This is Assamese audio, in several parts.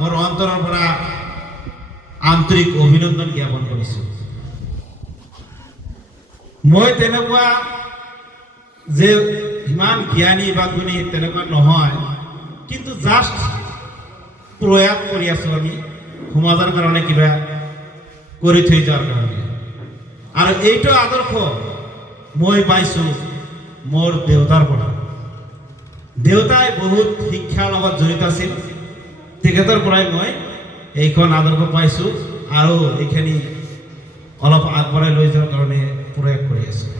মোৰ অন্তৰৰ পৰা আন্তৰিক অভিনন্দন জ্ঞাপন কৰিছোঁ। মই তেনেকুৱা যে ইমান জ্ঞানী বা গুণী তেনেকুৱা নহয়, কিন্তু জাষ্ট প্ৰয়াস কৰি আছোঁ আমি সমাজৰ কাৰণে কিবা কৰি থৈ যোৱাৰ কাৰণে। আৰু এইটো আদৰ্শ মই পাইছোঁ মোৰ দেউতাৰ পৰা। দেউতাই বহুত শিক্ষাৰ লগত জড়িত আছিল, তেখেতৰ পৰাই মই এইখন আদৰ্শ পাইছোঁ আৰু এইখিনি অলপ আগবঢ়াই লৈ যোৱাৰ কাৰণে প্ৰয়াস কৰি আছোঁ।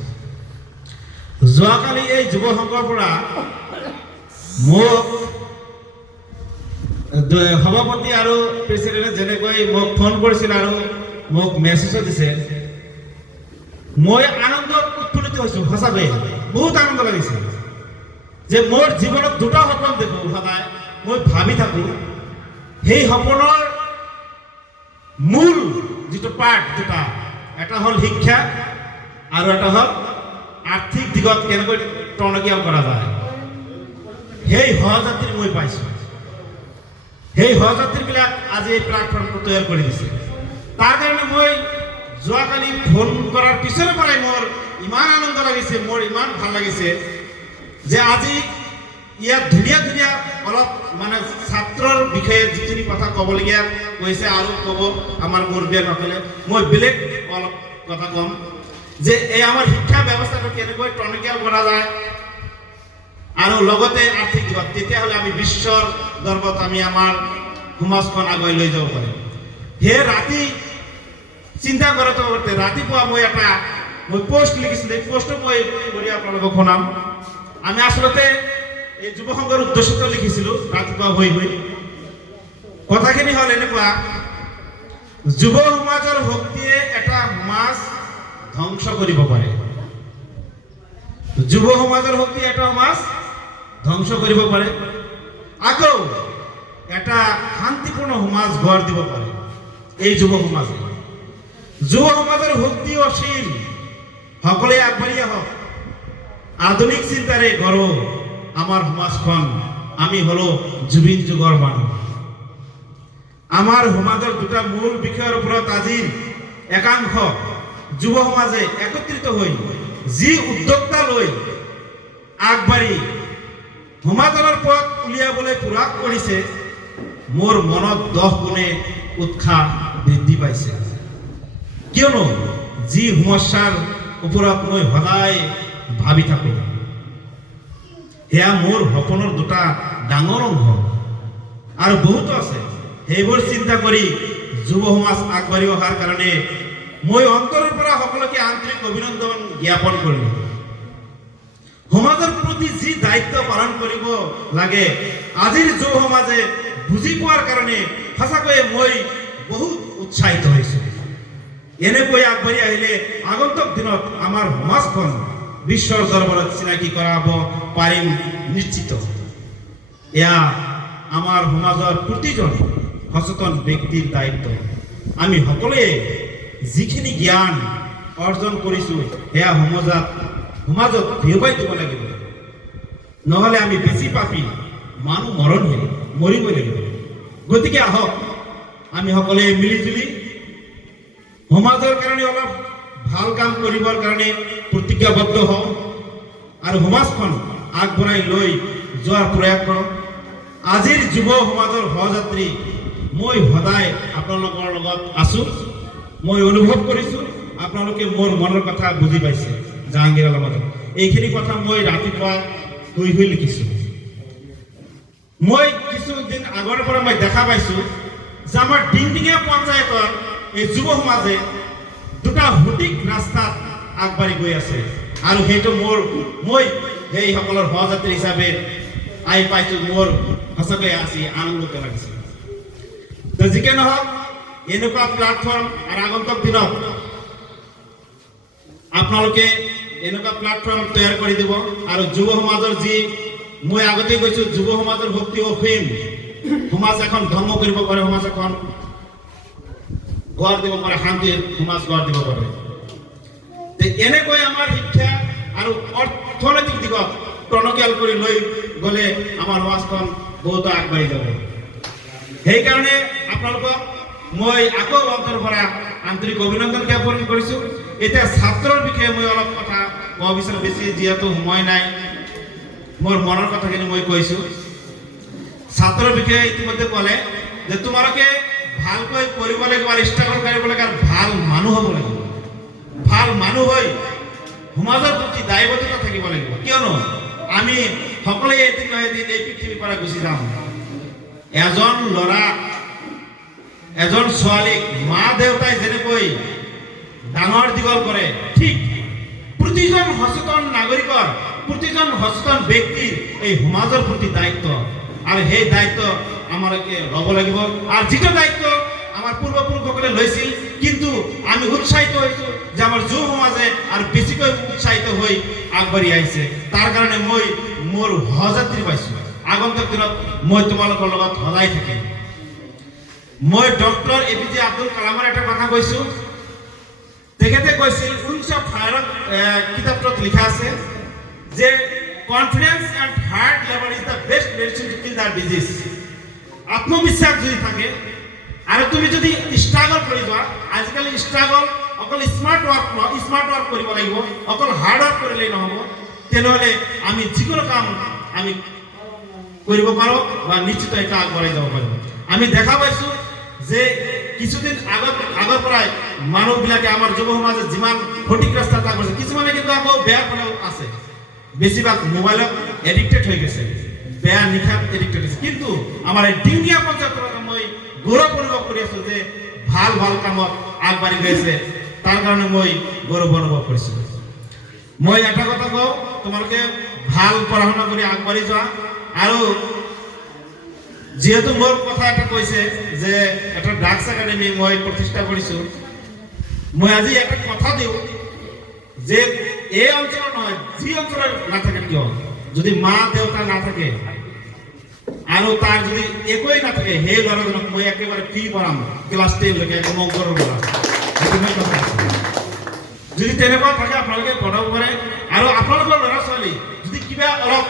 যোৱাকালি এই যুৱ সংঘৰ পৰা মোক সভাপতি আৰু প্ৰেচিডেণ্টে যেনেকৈ মোক ফোন কৰিছিল আৰু মোক মেছেজো দিছে, মই আনন্দত উৎফুল্লিত হৈছোঁ। সঁচাকৈ বহুত আনন্দ লাগিছে যে মোৰ জীৱনত দুটা সপোন দেখোঁ, সদায় মই ভাবি থাকোঁ সেই সপোনৰ মূল যিটো পাৰ্ট দুটা, এটা হ'ল শিক্ষা আৰু এটা হ'ল আৰ্থিক দিশত কেনেকৈ টনকিয়াল কৰা যায়। সেই সহযাত্ৰী মই পাইছোঁ। সেই সহযাত্ৰীবিলাক আজি এই প্লেটফৰ্মটো তৈয়াৰ কৰি দিছে। তাৰ কাৰণে মই যোৱাকালি ফোন কৰাৰ পিছৰে পৰাই মোৰ ইমান আনন্দ লাগিছে, মোৰ ইমান ভাল লাগিছে যে আজি ইয়াত ধুনীয়া ধুনীয়া অলপ মানে ছাত্ৰৰ বিষয়ে যিখিনি কথা ক'বলগীয়া কৈছে আৰু ক'ব আমাৰ মুৰব্বীয়ে নক'লে, মই বেলেগ অলপ কথা ক'ম যে এই আমাৰ শিক্ষা ব্যৱস্থাটো কেনেকৈ টনকিয়াল কৰা যায় আৰু লগতে আৰ্থিক দিশত, তেতিয়াহ'লে আমি বিশ্বৰ দৰবাৰত আমি আমাৰ সমাজখন আগুৱাই লৈ যাব পাৰিম। সেই ৰাতি চিন্তা কৰোঁতে কৰোঁতে ৰাতিপুৱা মই পোষ্ট লিখিছিলোঁ, এই পোষ্টটো মই কৰি আপোনালোকক শুনাম। আমি আচলতে এই যুৱ সংঘৰ উদ্দেশ্যত লিখিছিলোঁ ৰাতিপুৱা হৈ কথাখিনি হ'ল এনেকুৱা: যুৱ সমাজৰ শক্তিয়ে এটা সমাজ ধ্বংস কৰিব পাৰে। যুৱ সমাজৰ শক্তিয়ে এটা সমাজ ধ্বংস কৰিব পাৰে, আকৌ এটা শান্তিপূৰ্ণ সমাজ গঢ় দিব পাৰে এই যুৱ সমাজে। যুৱ সমাজৰ শক্তি অসীম, সকলোৱে আগবাঢ়ি আহক, আধুনিক চিন্তাৰে গঢ়ো আমাৰ সমাজখন। আমি হলো জুবিন যুগৰ মানুহ। আমাৰ সমাজৰ দুটা মূল বিষয়ৰ ওপৰত আজিৰ একাংশ যুৱ সমাজে একত্ৰিত হৈ যি উদ্যোক্তা লৈ আগবাঢ়ি সমাজৰ পথ উলিয়াবলৈ প্ৰয়াস কৰিছে, মোৰ মনত 10 গুণে উৎসাহ বৃদ্ধি পাইছে। কিয়নো যি সমস্যাৰ ওপৰত মই সদায় ভাবি থাকোঁ, সেয়া মোৰ সপোনৰ দুটা ডাঙৰ অংশ আৰু বহুতো আছে। সেইবোৰ চিন্তা কৰি যুৱ সমাজ আগবাঢ়ি অহাৰ কাৰণে মই অন্তৰৰ পৰা সকলোকে আন্তৰিক অভিনন্দন জ্ঞাপন কৰিলোঁ। সমাজৰ প্ৰতি যি দায়িত্ব পালন কৰিব লাগে আজিৰ যুৱ সমাজে বুজি পোৱাৰ কাৰণে সঁচাকৈয়ে মই বহুত উৎসাহিত হৈছোঁ। এনেকৈ আগবাঢ়ি আহিলে আগন্তুক দিনত আমাৰ সমাজখন বিশ্বৰ দৰবাৰত চিনাকি কৰাব পাৰিম নিশ্চিত। এয়া আমাৰ সমাজৰ প্ৰতিজন সচেতন ব্যক্তিৰ দায়িত্ব। আমি সকলোৱে যিখিনি জ্ঞান অৰ্জন কৰিছোঁ সেয়া সমাজত বিয়পাই দিব লাগিব, নহ'লে আমি বেছি পাপি মানুহ মৰিবই লাগিব। গতিকে আহক আমি সকলোৱে মিলিজুলি সমাজৰ কাৰণে অলপ ভাল কাম কৰিবৰ কাৰণে প্ৰতিজ্ঞাবদ্ধ হওঁ আৰু সমাজখন আগবঢ়াই লৈ যোৱাৰ প্ৰয়াস কৰোঁ। আজিৰ যুৱ সমাজৰ সহযাত্ৰী মই সদায় আপোনালোকৰ লগত আছোঁ। মই অনুভৱ কৰিছোঁ আপোনালোকে মোৰ মনৰ কথা বুজি পাইছে। জাহাংগীৰ আলমত এইখিনি কথা মই ৰাতিপুৱা শুই লিখিছোঁ। মই কিছুদিন আগৰ পৰা মই দেখা পাইছোঁ যে আমাৰ ডিংডিঙীয়া পঞ্চায়তৰ এই যুৱ সমাজে দুটা সঠিক ৰাস্তাত আগবাঢ়ি গৈ আছে আৰু সেইটো মই সেইসকলৰ সহযাত্ৰী হিচাপে আহি পাইছোঁ। মোৰ সঁচাকৈ আজি আনন্দিত লাগিছে। তো যিকে নহওক, এনেকুৱা প্লেটফৰ্ম আৰু আগন্তুক দিনত আপোনালোকে এনেকুৱা প্লেটফৰ্ম তৈয়াৰ কৰি দিব আৰু যুৱ সমাজৰ যি মই আগতে কৈছোঁ, যুৱ সমাজৰ শক্তি অসীম। সমাজ এখন ধৰ্ম কৰিব পাৰে, সমাজ এখন গঢ় দিব পাৰে, শান্তিৰ সমাজ গঢ় দিব পাৰে। এনেকৈ আমাৰ শিক্ষা আৰু অৰ্থনৈতিক দিশত টনকিয়াল কৰি লৈ গ'লে আমাৰ সমাজখন বহুতো আগবাঢ়ি যাব। সেইকাৰণে আপোনালোকক মই আকৌ অন্তৰ পৰা আন্তৰিক অভিনন্দন জ্ঞাপন কৰিছোঁ। এতিয়া ছাত্ৰৰ বিষয়ে মই অলপ কথা ক'ব বিচাৰোঁ, বেছি যিহেতু সময় নাই, মোৰ মনৰ কথাখিনি মই কৈছোঁ। ছাত্ৰৰ বিষয়ে ইতিমধ্যে ক'লে যে তোমালোকে ভালকৈ পঢ়িব লাগিব আৰু ষ্ট্ৰাগল কৰিব লাগিব আৰু ভাল মানুহ হ'ব লাগিব। ভাল মানুহ হৈ সমাজৰ প্ৰতি দায়বদ্ধতা থাকিব লাগিব, কিয়নো আমি সকলোৱে এদিন নহয় এদিন এই পৃথিৱীৰ পৰা গুচি যাম। এজন ল'ৰা এজন ছোৱালীক মা দেউতাই যেনেকৈ ডাঙৰ দীঘল কৰে, ঠিক প্ৰতিজন সচেতন নাগৰিকৰ, প্ৰতিজন সচেতন ব্যক্তিৰ এই সমাজৰ প্ৰতি দায়িত্ব, আৰু সেই দায়িত্ব আমালোকে ল'ব লাগিব। আৰু যিটো দায়িত্ব আমাৰ পূৰ্বপুৰুষসকলে লৈছিল, কিন্তু আমি উৎসাহিত হৈছোঁ যে আমাৰ যুৱ সমাজে আৰু বেছিকৈ উৎসাহিত হৈ আগবাঢ়ি আহিছে। তাৰ কাৰণে মই মোৰ সহযাত্ৰী পাইছোঁ। আগন্তুক দিনত মই তোমালোকৰ লগত সদায় থাকিম। মই ডক্টৰ APJ আব্দুল কালামৰ এটা কথা কৈছোঁ। তেখেতে কৈছিল, উইংছ অফ ফায়াৰত কিতাপটোত লিখা আছে যে confidence and hard labour is the best medicine to kill the disease. আত্মবিশ্বাস যদি থাকে আৰু তুমি যদি ষ্ট্ৰাগল কৰি যোৱা, আজিকালি ষ্ট্ৰাগল অকল স্মাৰ্ট ৱাৰ্ক কৰিব লাগিব, অকল হাৰ্ড ৱাৰ্ক কৰিলেই নহ'ব। তেনেহ'লে আমি যিকোনো কাম আমি কৰিব পাৰোঁ বা নিশ্চিত এটা আগবঢ়াই যাব পাৰোঁ। আমি দেখা পাইছোঁ যে কিছুদিন আগৰ পৰাই মানুহবিলাকে আমাৰ যুৱ সমাজে যিমান সঠিক ৰাস্তাত আগবাঢ়িছে, কিছুমানে কিন্তু আকৌ বেয়া ফালেও আছে। বেছিভাগ মোবাইলত এডিক্টেড হৈ গৈছে, বেয়া নিশাত এডিক্টেড হৈছে। কিন্তু আমাৰ এই ডিঙিয়া পঞ্চায়তৰ মই গৌৰৱ অনুভৱ কৰি আছোঁ যে ভাল ভাল কামত আগবাঢ়ি গৈছে। তাৰ কাৰণে মই গৌৰৱ অনুভৱ কৰিছোঁ। মই এটা কথা কওঁ, তোমালোকে ভাল পঢ়া শুনা কৰি আগবাঢ়ি যোৱা। আৰু যিহেতু মোৰ কথা এটা কৈছে যে এটা ড্ৰাগছ একাডেমি মই প্ৰতিষ্ঠা কৰিছোঁ, মই আজি এটা কথা দিওঁ যে এই অঞ্চলৰ নহয়, যি অঞ্চলত নাথাকে কিয়, যদি মা দেউতা নাথাকে আৰু তাৰ যদি একোৱেই নাথাকে, সেই ল'ৰাজনক মই একেবাৰে ফ্ৰী পঢ়াম ক্লাছ 10 লৈকে, একদম অংকৰ পৰা। যদি তেনেকুৱা থাকে আপোনালোকে পঢ়াব পাৰে। আৰু আপোনালোকৰ ল'ৰা ছোৱালী যদি কিবা অলপ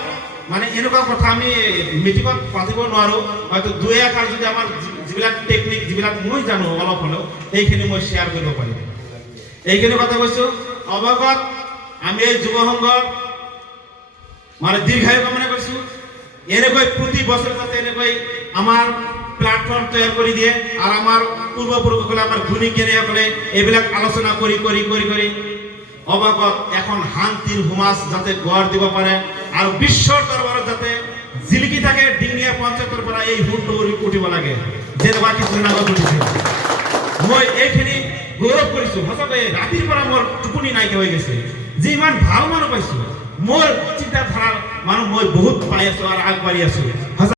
মানে এনেকুৱা কথা আমি মিটিঙত পাতিব নোৱাৰোঁ, হয়তো দুই এষাৰ যদি আমাৰ যিবিলাক টেকনিক, যিবিলাক মই জানো অলপ হ'লেও, সেইখিনি মই শ্বেয়াৰ কৰিব পাৰিম। এইখিনি কথা কৈছোঁ। অৱগত আমি এই যুৱ সংঘৰ মানে দীৰ্ঘায়ু কামনা কৰিছোঁ। এনেকৈ প্ৰতি বছৰে যাতে এনেকৈ আমাৰ প্লেটফৰ্ম তৈয়াৰ কৰি দিয়ে, আৰু আমাৰ পূৰ্বপুৰুষসকলে, আমাৰ গুণী জ্ঞানীসকলে এইবিলাক আলোচনা কৰি কৰি কৰি কৰি অৱগত এখন শান্তিৰ সমাজ যাতে গঢ় দিব পাৰে, আৰু বিশ্বৰ দৰবাৰত যাতে জিলিকি থাকে। ডিঙিয়া পঞ্চায়তৰ পৰা এই সুৰটো উঠিব লাগে যেনেকুৱা কিছুদিন আগত উঠিছিল। মই এইখিনি গৌৰৱ কৰিছোঁ। সঁচাকৈ ৰাতিৰ পৰা মোৰ টোপনি নাইকিয়া হৈ গৈছে যে ইমান ভাল মানুহ পাইছোঁ। মোৰ চিন্তাধাৰাৰ মানুহ মই বহুত পাই আছোঁ আৰু আগবাঢ়ি আছোঁ।